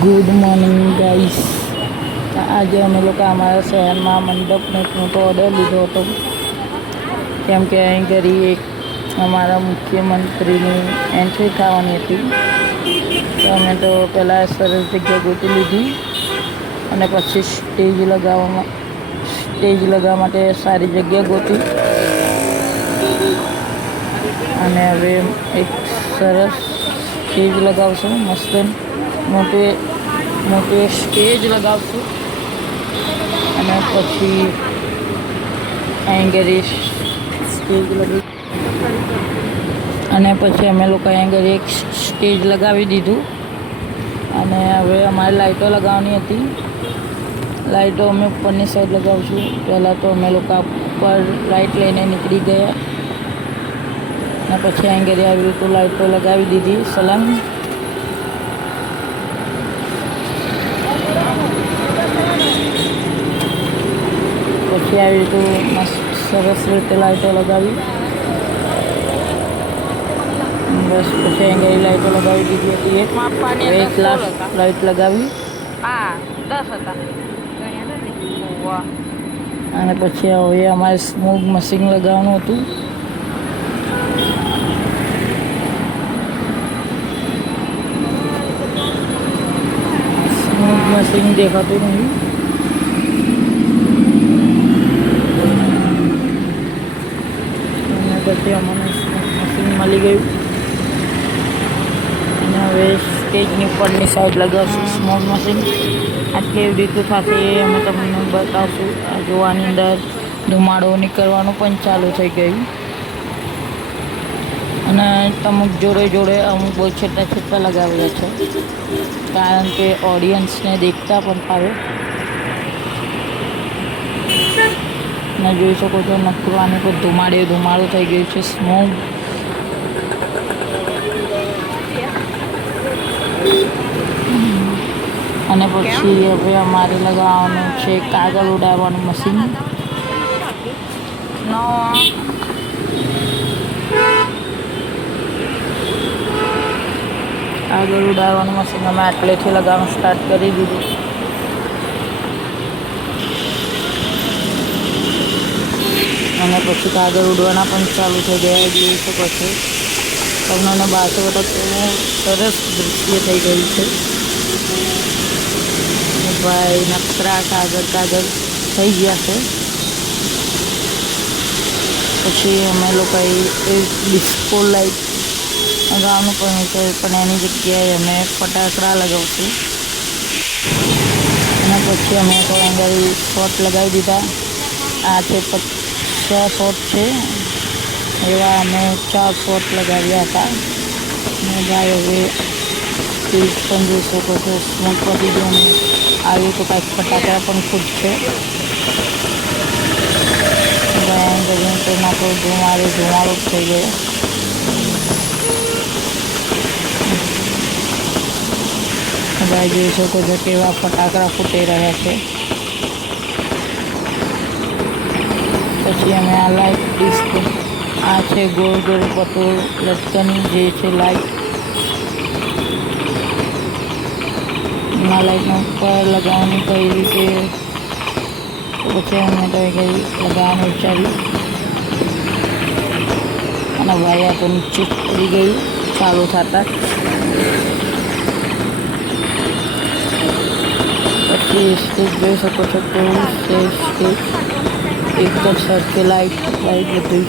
Good morning guys. આજે અમે લોકો અમારા શહેરમાં મંડપનો એક મોટો ઓર્ડર લીધો હતો, કેમ કે અહીં ઘરી એક અમારા મુખ્યમંત્રીની એન્ટ્રી થવાની હતી. તો અમે તો પહેલાં સરસ જગ્યા ગોતી લીધી અને પછી સ્ટેજ લગાવવા માટે સારી જગ્યા ગોતી અને હવે એક સરસ સ્ટેજ લગાવશું. મસ્ત મોટું સ્ટેજ લગાવશું અને પછી અહીં ઘરે સ્ટેજ લગાવી અને પછી અમે લોકો અહીં ઘરે એક સ્ટેજ લગાવી દીધું. અને હવે અમારે લાઇટો લગાવવાની હતી. લાઇટો અમે ઉપરની સાઈડ લગાવશું. પહેલાં તો અમે લોકો ઉપર લાઇટ લઈને નીકળી ગયા અને પછી અહીં ઘરે આવી રીતે લાઇટો લગાવી દીધી સલંગ. પછી આવી રીતે મસ્ત સરસ રીતે લાઇટો લગાવી, બસ પછી અહીં ઘરે લાઇટો લગાવી દીધી હતી. એક લાસ્ટ લાઇટ લગાવી અને પછી હવે અમારે સ્મોક મશીન લગાવવાનું હતું. સ્મોક મશીન દેખાતું નહીં. પછી અમને મશીન મળી ગયું અને હવે સ્ટેજની ઉપરની સાઈડ લગાવશું સ્મોક મશીન. આ કેવી રીતે થશે એ અમે તમને બતાવશું. આ જોવાની અંદર ધુમાડો નીકળવાનું પણ ચાલુ થઈ ગયું અને અમુક જોડે અમુક બહુ છેટા લગાવેલા છે, કારણ કે ઓડિયન્સને દેખતા પણ ફાવે. અને જોઈ શકો છો નકવાની પર ધુમાડો થઈ ગયું છે સ્મોક. અને પછી હવે અમારે લગાવવાનું છે કાગળ ઉડાડવાનું મશીન. કાગળ ઉડાડવાનું મશીન અમે આટલેથી લગાવવાનું સ્ટાર્ટ કરી દીધું. અને પછી કાગળ ઉડવાના પણ ચાલુ થઈ ગયા. જોઈ શકો છો તમને બાજુ કેવું સરસ દૃશ્ય થઈ ગયું છે. ભાઈ નકરા કાગળ થઈ ગયા છે. પછી અમે લોકોએ એક ડિસ્કો લાઇટ લગાવવાનું પણ વિચાર્યું, પણ એની જગ્યાએ અમે ફટાકડા લગાવશું. અને પછી અમે તો અંદર શોટ લગાવી દીધા. આ છે 50 શોટ છે, એવા અમે 4 શોટ લગાવ્યા હતા. અને ભાઈ હવે સ્ટેજ પણ જોઈ શકો છો સ્મોક પતી ગયું. આવ્યું તો કાંઈક ફટાકડા પણ ફૂટશે. તેમાં તો ધુમાડો થઈ ગયો. ભાઈ જોઈ શકો છો કેવા ફટાકડા ફૂટી રહ્યા છે. પછી અમે આ લાઇટ ડિસ્કો, આ છે ગોળ પતો લટકની જે છે લાઇટ. આ લાઇટનો ઉપર લગાવવાની કઈ રીતે, પછી અમે તો કઈ લગાવવાનું વિચાર્યું અને ભાઈ આ તો નીચે પડી ગયું ચાલુ થતા. પછી સ્ટેજ જોઈ શકો છો કેવું છે સ્ટેજ. એક જ સરખી લાઇટ બધી